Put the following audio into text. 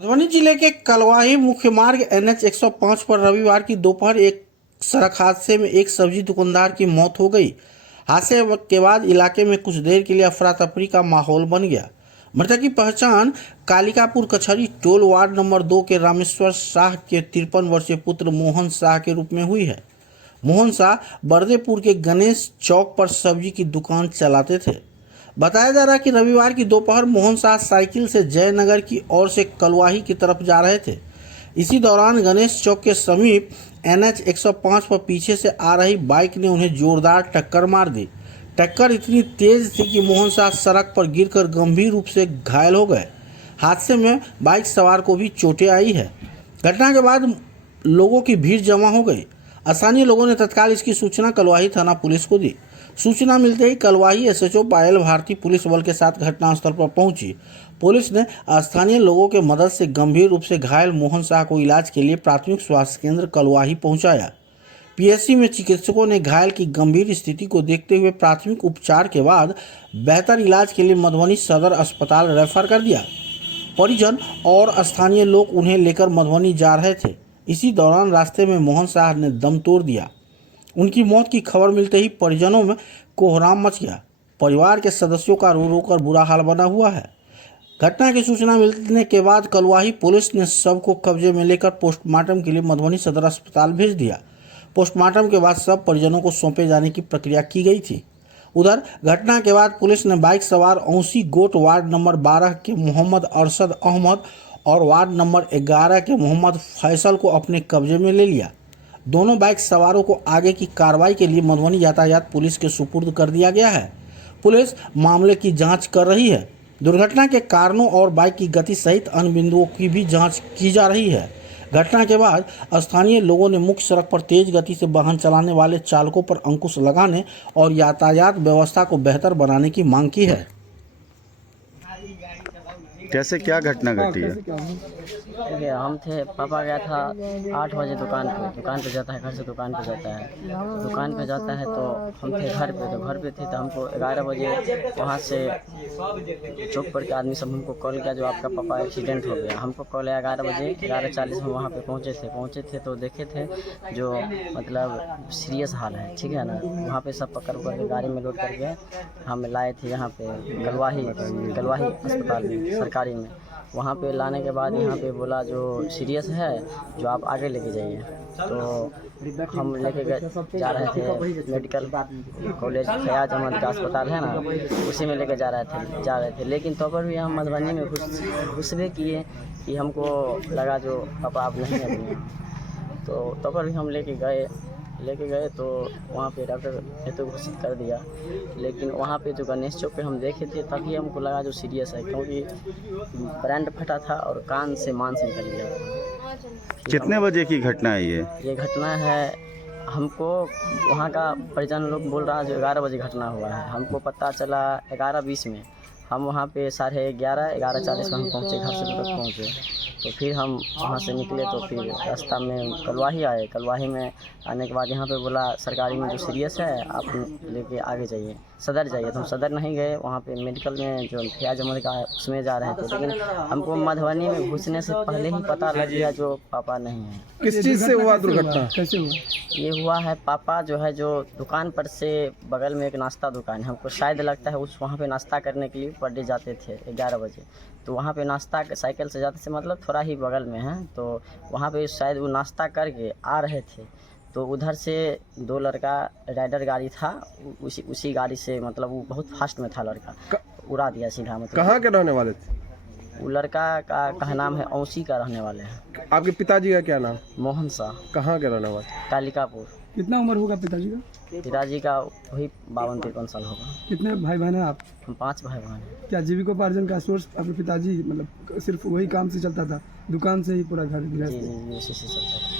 मधुबनी जिले के कलवाही मुख्य मार्ग NH 105 पर रविवार की दोपहर एक सड़क हादसे में एक सब्जी दुकानदार की मौत हो गई। हादसे के बाद इलाके में कुछ देर के लिए अफरा तफरी का माहौल बन गया। मृतक की पहचान कालिकापुर कचहरी टोल वार्ड नंबर 2 के रामेश्वर शाह के 53 वर्षीय पुत्र मोहन शाह के रूप में हुई है। मोहन शाह बरदेपुर के गणेश चौक पर सब्जी की दुकान चलाते थे। बताया जा रहा है कि रविवार की दोपहर मोहन शाह साइकिल से जयनगर की ओर से कलवाही की तरफ जा रहे थे। इसी दौरान गणेश चौक के समीप NH 105 पर पीछे से आ रही बाइक ने उन्हें जोरदार टक्कर मार दी। टक्कर इतनी तेज थी कि मोहन शाह सड़क पर गिरकर गंभीर रूप से घायल हो गए। हादसे में बाइक सवार को भी चोटें आई है। घटना के बाद लोगों की भीड़ जमा हो गई। स्थानीय लोगों ने तत्काल इसकी सूचना कलवाही थाना पुलिस को दी। सूचना मिलते ही कलवाही SHO पायल भारती पुलिस बल के साथ घटनास्थल पर पहुंची। पुलिस ने स्थानीय लोगों के मदद से गंभीर रूप से घायल मोहन शाह को इलाज के लिए प्राथमिक स्वास्थ्य केंद्र कलवाही पहुंचाया। PSC में चिकित्सकों ने घायल की गंभीर स्थिति को देखते हुए प्राथमिक उपचार के बाद बेहतर इलाज के लिए मधुबनी सदर अस्पताल रेफर कर दिया। परिजन और स्थानीय लोग उन्हें लेकर मधुबनी जा रहे थे। इसी दौरान रास्ते में मोहन शाह ने दम तोड़ दिया। उनकी मौत की खबर मिलते ही परिजनों में कोहराम मच गया। परिवार के सदस्यों का रो रो कर बुरा हाल बना हुआ है। घटना की सूचना मिलने के बाद कलवाही पुलिस ने शव को कब्जे में लेकर पोस्टमार्टम के लिए मधुबनी सदर अस्पताल भेज दिया। पोस्टमार्टम के बाद शव परिजनों को सौंपे जाने की प्रक्रिया की गई थी। उधर घटना के बाद पुलिस ने बाइक सवार औसी गोट वार्ड नंबर 12 के मोहम्मद अरशद अहमद और वार्ड नंबर 11 के मोहम्मद फैसल को अपने कब्जे में ले लिया। दोनों बाइक सवारों को आगे की कार्रवाई के लिए मधुबनी यातायात पुलिस के सुपुर्द कर दिया गया है। पुलिस मामले की जांच कर रही है। दुर्घटना के कारणों और बाइक की गति सहित अन्य बिंदुओं की भी जांच की जा रही है। घटना के बाद स्थानीय लोगों ने मुख्य सड़क पर तेज गति से वाहन चलाने वाले चालकों पर अंकुश लगाने और यातायात व्यवस्था को बेहतर बनाने की मांग की है। कैसे क्या घटना घटी है? देखिए, हम थे, पापा गया था 8 बजे दुकान पे जाता है, घर से दुकान पे जाता है। दुकान पे जाता है तो हम थे घर पे, तो घर पे थे तो हमको 11 बजे वहाँ से चौक पर के आदमी सब हमको कॉल किया, जो आपका पापा एक्सीडेंट हो गया। हमको कॉल आया 11 बजे, 11:40 में वहाँ पे पहुँचे थे तो देखे थे जो मतलब सीरियस हाल है, ठीक है ना। वहाँ पे सब पकड़ के गाड़ी में लोड करके हम लाए थे यहाँ पे कलवाही अस्पताल में, सरकारी में। वहाँ पे लाने के बाद यहाँ पे बोला जो सीरियस है, जो आप आगे लेके जाइए। तो हम लेके जा रहे थे मेडिकल कॉलेज फयाज अहमद का अस्पताल है ना, उसी में लेके जा रहे थे। लेकिन तो पर भी हम मधुबनी में घुसबे किए कि हमको लगा जो पापा आप नहीं है। तो पर भी हम लेके गए तो वहाँ पे डॉक्टर ने तो घोषित कर दिया। लेकिन वहाँ पे जो गणेश चौक पे हम देखे थे तभी हमको लगा जो सीरियस है, क्योंकि ब्रेंड फटा था और कान से मांस निकल गया। कितने बजे की घटना है ये घटना है, हमको वहाँ का परिजन लोग बोल रहा है जो 11 बजे घटना हुआ है। हमको पता चला 11:20 में। हम वहाँ पे 11:30 11:40 में हम पहुँचे, घर से तक पहुँचे। तो फिर हम वहाँ से निकले तो फिर रास्ता में कलवाही आए। कलवाही में आने के बाद यहाँ पे बोला सरकारी में जो सीरियस है आप लेके आगे जाइए, सदर जाइए। तो हम सदर नहीं गए, वहाँ पे मेडिकल में जो फयाज अहमद का उसमें जा रहे थे। लेकिन हमको मधुबनी में घुसने से पहले ही पता लग गया जो पापा नहीं है। किस चीज़ से हुआ दुर्घटना, कैसे हुआ? ये हुआ है, पापा जो है जो दुकान पर से बगल में एक नाश्ता दुकान है, हमको शायद लगता है उस वहाँ पे नाश्ता करने के लिए पर डे जाते थे 11 बजे। तो वहाँ पे नाश्ता साइकिल से जाते थे, मतलब थोड़ा ही बगल में है। तो वहाँ पे शायद वो नाश्ता करके आ रहे थे तो उधर से 2 लड़का राइडर गाड़ी था, उसी गाड़ी से मतलब वो बहुत फास्ट में था, लड़का उड़ा दिया सीधा। मतलब कहाँ के रहने वाले थे? वो लड़का का नाम है औसी का रहने वाले हैं। आपके पिताजी का क्या नाम? मोहन शाह। कहाँ के रहने वाले? कालिकापुर। कितना उम्र होगा पिताजी का? पिताजी का वही 52-53 साल होगा। कितने भाई बहन हैं आप? हम 5 भाई बहन हैं। क्या जीविकोपार्जन का सोर्स आपके पिताजी मतलब सिर्फ वही काम से चलता था, दुकान से ही पूरा घर गृहस्थ? जी, उसी से चलता था।